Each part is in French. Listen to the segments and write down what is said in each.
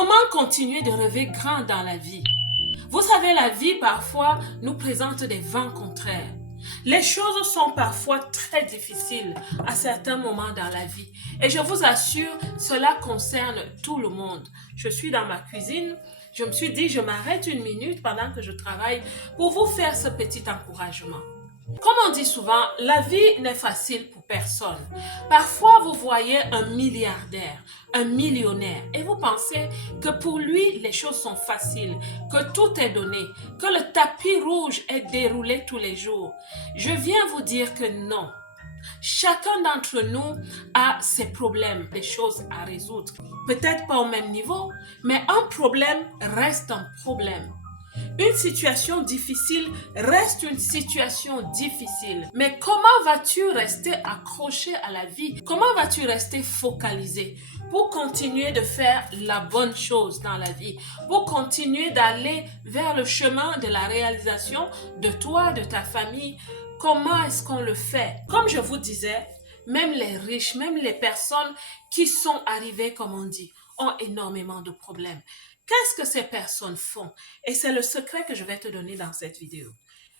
Comment continuer de rêver grand dans la vie? Vous savez, la vie parfois nous présente des vents contraires. Les choses sont parfois très difficiles à certains moments dans la vie. Et je vous assure, cela concerne tout le monde. Je suis dans ma cuisine, je me suis dit, je m'arrête une minute pendant que je travaille pour vous faire ce petit encouragement. Comme on dit souvent, la vie n'est facile pour personne. Parfois, vous voyez un milliardaire, un millionnaire, et vous pensez que pour lui, les choses sont faciles, que tout est donné, que le tapis rouge est déroulé tous les jours. Je viens vous dire que non. Chacun d'entre nous a ses problèmes, des choses à résoudre. Peut-être pas au même niveau, mais un problème reste un problème. Une situation difficile reste une situation difficile. Mais comment vas-tu rester accroché à la vie? Comment vas-tu rester focalisé pour continuer de faire la bonne chose dans la vie? Pour continuer d'aller vers le chemin de la réalisation de toi, de ta famille? Comment est-ce qu'on le fait? Comme je vous disais, même les riches, même les personnes qui sont arrivées, comme on dit, ont énormément de problèmes. Qu'est-ce que ces personnes font? Et c'est le secret que je vais te donner dans cette vidéo.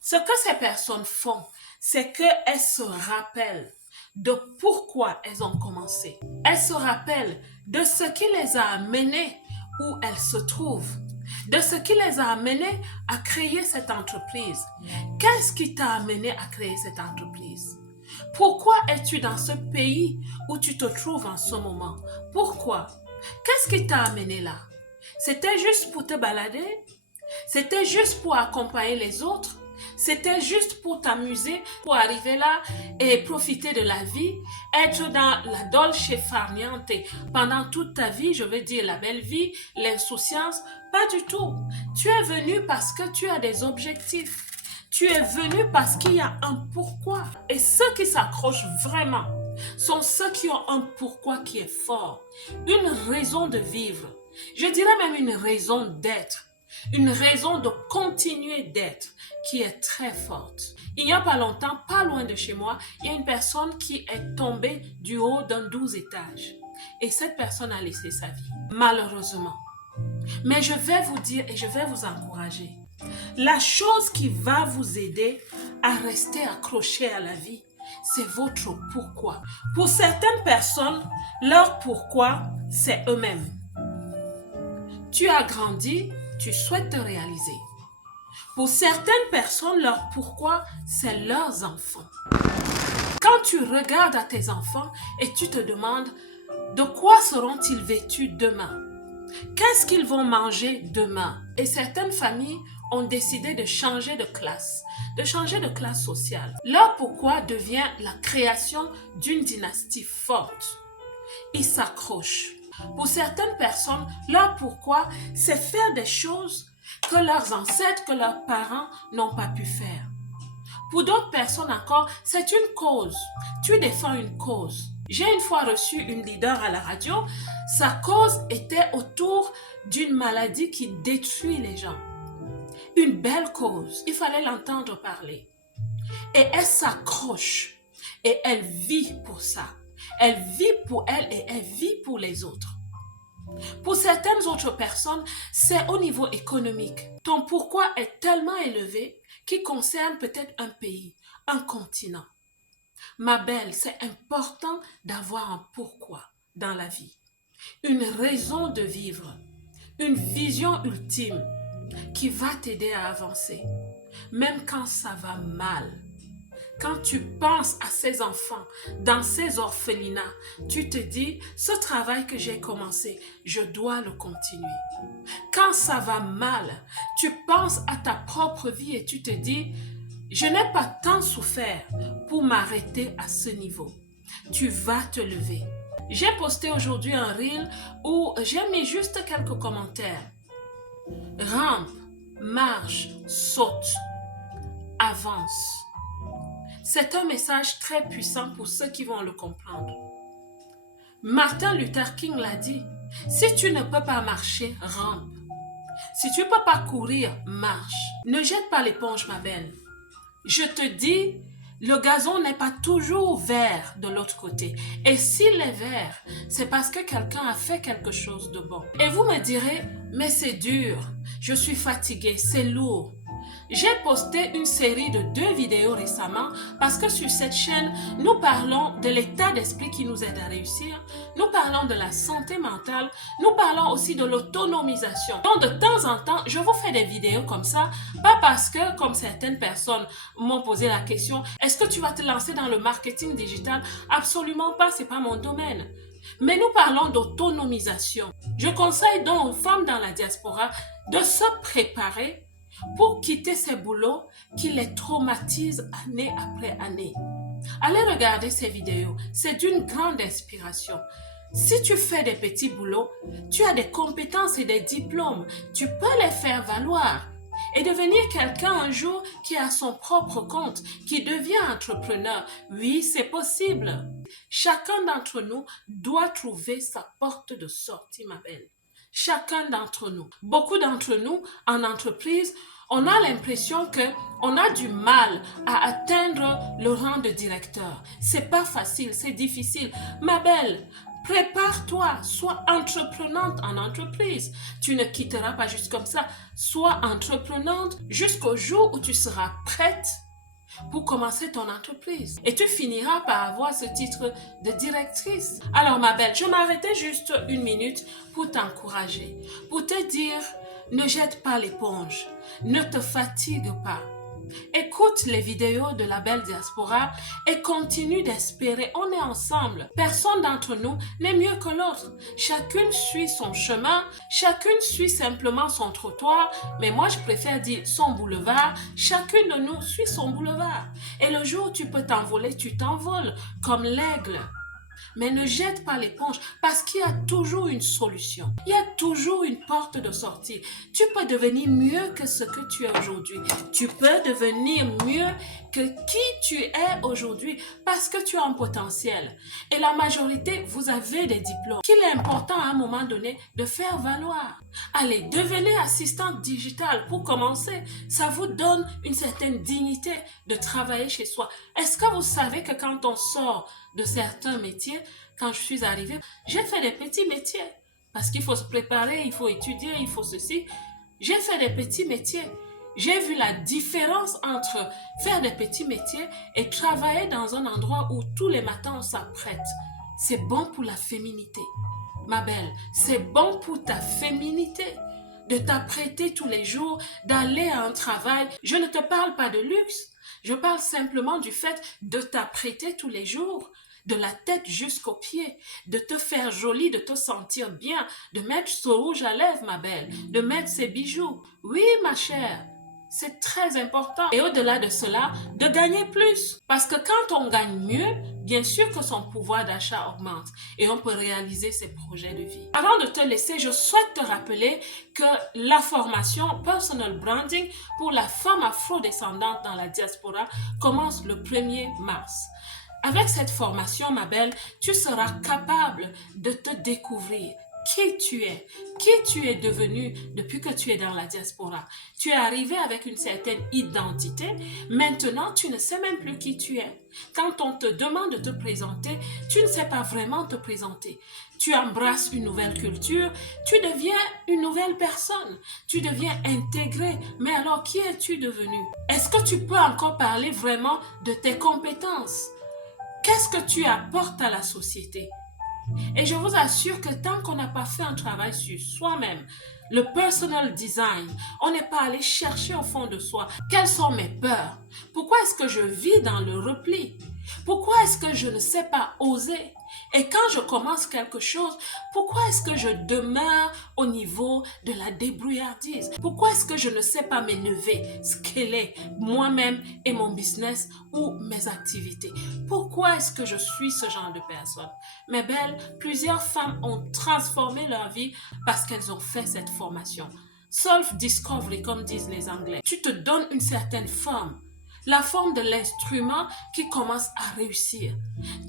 Ce que ces personnes font, c'est qu'elles se rappellent de pourquoi elles ont commencé. Elles se rappellent de ce qui les a amenées où elles se trouvent, de ce qui les a amenées à créer cette entreprise. Qu'est-ce qui t'a amené à créer cette entreprise? Pourquoi es-tu dans ce pays où tu te trouves en ce moment? Pourquoi? Qu'est-ce qui t'a amené là? C'était juste pour te balader? C'était juste pour accompagner les autres? C'était juste pour t'amuser, pour arriver là et profiter de la vie, être dans la dolce farniente pendant toute ta vie, je veux dire la belle vie, l'insouciance? Pas du tout. Tu es venu parce que tu as des objectifs. Tu es venu parce qu'il y a un pourquoi. Et ceux qui s'accrochent vraiment sont ceux qui ont un pourquoi qui est fort, une raison de vivre. Je dirais même une raison d'être, une raison de continuer d'être qui est très forte. Il n'y a pas longtemps, pas loin de chez moi, il y a une personne qui est tombée du haut d'un 12 étages. Et cette personne a laissé sa vie, malheureusement. Mais je vais vous dire et je vais vous encourager. La chose qui va vous aider à rester accroché à la vie, c'est votre pourquoi. Pour certaines personnes, leur pourquoi, c'est eux-mêmes. Tu as grandi, tu souhaites te réaliser. Pour certaines personnes, leur pourquoi, c'est leurs enfants. Quand tu regardes à tes enfants et tu te demandes de quoi seront-ils vêtus demain? Qu'est-ce qu'ils vont manger demain? Et certaines familles ont décidé de changer de classe sociale. Leur pourquoi devient la création d'une dynastie forte. Ils s'accrochent. Pour certaines personnes, leur pourquoi, c'est faire des choses que leurs ancêtres, que leurs parents n'ont pas pu faire. Pour d'autres personnes encore, c'est une cause. Tu défends une cause. J'ai une fois reçu une leader à la radio. Sa cause était autour d'une maladie qui détruit les gens. Une belle cause. Il fallait l'entendre parler. Et elle s'accroche. Et elle vit pour ça. Elle vit pour elle et elle vit pour les autres. Pour certaines autres personnes, c'est au niveau économique. Ton pourquoi est tellement élevé qu'il concerne peut-être un pays, un continent. Ma belle, c'est important d'avoir un pourquoi dans la vie. Une raison de vivre, une vision ultime qui va t'aider à avancer, même quand ça va mal. Quand tu penses à ces enfants, dans ces orphelinats, tu te dis, ce travail que j'ai commencé, je dois le continuer. Quand ça va mal, tu penses à ta propre vie et tu te dis, je n'ai pas tant souffert pour m'arrêter à ce niveau. Tu vas te lever. J'ai posté aujourd'hui un reel où j'ai mis juste quelques commentaires. Rampe, marche, saute, avance. C'est un message très puissant pour ceux qui vont le comprendre. Martin Luther King l'a dit, si tu ne peux pas marcher, rampe. Si tu ne peux pas courir, marche. Ne jette pas l'éponge, ma belle. Je te dis, Le gazon n'est pas toujours vert de l'autre côté. Et s'il est vert, c'est parce que quelqu'un a fait quelque chose de bon. Et vous me direz, mais c'est dur, je suis fatiguée, c'est lourd. J'ai posté une série de 2 vidéos récemment parce que sur cette chaîne, nous parlons de l'état d'esprit qui nous aide à réussir, nous parlons de la santé mentale, nous parlons aussi de l'autonomisation. Donc de temps en temps, je vous fais des vidéos comme ça, pas parce que, comme certaines personnes m'ont posé la question, est-ce que tu vas te lancer dans le marketing digital? Absolument pas, c'est pas mon domaine. Mais nous parlons d'autonomisation. Je conseille donc aux femmes dans la diaspora de se préparer pour quitter ces boulots qui les traumatisent année après année. Allez regarder ces vidéos, c'est d'une grande inspiration. Si tu fais des petits boulots, tu as des compétences et des diplômes, tu peux les faire valoir et devenir quelqu'un un jour qui a son propre compte, qui devient entrepreneur. Oui, c'est possible. Chacun d'entre nous doit trouver sa porte de sortie, ma belle. Chacun d'entre nous. Beaucoup d'entre nous, en entreprise, on a l'impression que on a du mal à atteindre le rang de directeur. C'est pas facile, c'est difficile. Ma belle, prépare-toi, sois entreprenante en entreprise. Tu ne quitteras pas juste comme ça. Sois entreprenante jusqu'au jour où tu seras prête pour commencer ton entreprise. Et tu finiras par avoir ce titre de directrice. Alors ma belle, je m'arrêtais juste 1 minute pour t'encourager, pour te dire, ne jette pas l'éponge, ne te fatigue pas. Écoute les vidéos de la belle diaspora et continue d'espérer. On est ensemble. Personne d'entre nous n'est mieux que l'autre. Chacune suit son chemin, chacune suit simplement son trottoir, mais moi je préfère dire son boulevard. Chacune de nous suit son boulevard. Et le jour où tu peux t'envoler, tu t'envoles comme l'aigle. Mais ne jette pas l'éponge parce qu'il y a toujours une solution. Il y a toujours une porte de sortie. Tu peux devenir mieux que ce que tu es aujourd'hui. Tu peux devenir mieux que qui tu es aujourd'hui parce que tu as un potentiel. Et la majorité, vous avez des diplômes qu'il est important à un moment donné de faire valoir. Allez, devenez assistante digitale pour commencer. Ça vous donne une certaine dignité de travailler chez soi. Est-ce que vous savez que quand on sort de certains métiers, quand je suis arrivée, j'ai fait des petits métiers. Parce qu'il faut se préparer, il faut étudier, il faut ceci. J'ai fait des petits métiers. J'ai vu la différence entre faire des petits métiers et travailler dans un endroit où tous les matins on s'apprête. C'est bon pour la féminité. Ma belle, c'est bon pour ta féminité de t'apprêter tous les jours, d'aller à un travail. Je ne te parle pas de luxe, je parle simplement du fait de t'apprêter tous les jours, de la tête jusqu'aux pieds, de te faire jolie, de te sentir bien, de mettre ce rouge à lèvres, ma belle, de mettre ces bijoux. Oui, ma chère, c'est très important. Et au-delà de cela, de gagner plus. Parce que quand on gagne mieux, bien sûr que son pouvoir d'achat augmente et on peut réaliser ses projets de vie. Avant de te laisser, je souhaite te rappeler que la formation Personal Branding pour la femme afro-descendante dans la diaspora commence le 1er mars. Avec cette formation, ma belle, tu seras capable de te découvrir qui tu es devenu depuis que tu es dans la diaspora. Tu es arrivé avec une certaine identité. Maintenant, tu ne sais même plus qui tu es. Quand on te demande de te présenter, tu ne sais pas vraiment te présenter. Tu embrasses une nouvelle culture, tu deviens une nouvelle personne. Tu deviens intégré. Mais alors, qui es-tu devenu? Est-ce que tu peux encore parler vraiment de tes compétences? Qu'est-ce que tu apportes à la société? Et je vous assure que tant qu'on n'a pas fait un travail sur soi-même, le personal design, on n'est pas allé chercher au fond de soi quelles sont mes peurs. Pourquoi est-ce que je vis dans le repli? Pourquoi est-ce que je ne sais pas oser? Et quand je commence quelque chose, pourquoi est-ce que je demeure au niveau de la débrouillardise? Pourquoi est-ce que je ne sais pas m'élever, scaler moi-même et mon business ou mes activités? Pourquoi est-ce que je suis ce genre de personne? Mes belles, plusieurs femmes ont transformé leur vie parce qu'elles ont fait cette formation. Self-discovery, comme disent les Anglais. Tu te donnes une certaine forme. La forme de l'instrument qui commence à réussir.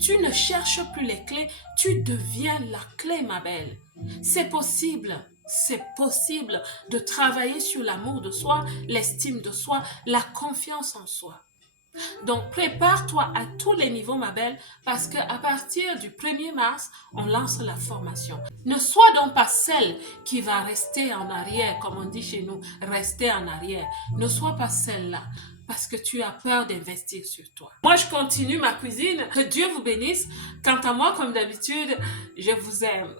Tu ne cherches plus les clés, tu deviens la clé, ma belle. C'est possible de travailler sur l'amour de soi, l'estime de soi, la confiance en soi. Donc, prépare-toi à tous les niveaux, ma belle, parce qu'à partir du 1er mars, on lance la formation. Ne sois donc pas celle qui va rester en arrière, comme on dit chez nous, rester en arrière. Ne sois pas celle-là, parce que tu as peur d'investir sur toi. Moi, je continue ma cuisine. Que Dieu vous bénisse. Quant à moi, comme d'habitude, je vous aime.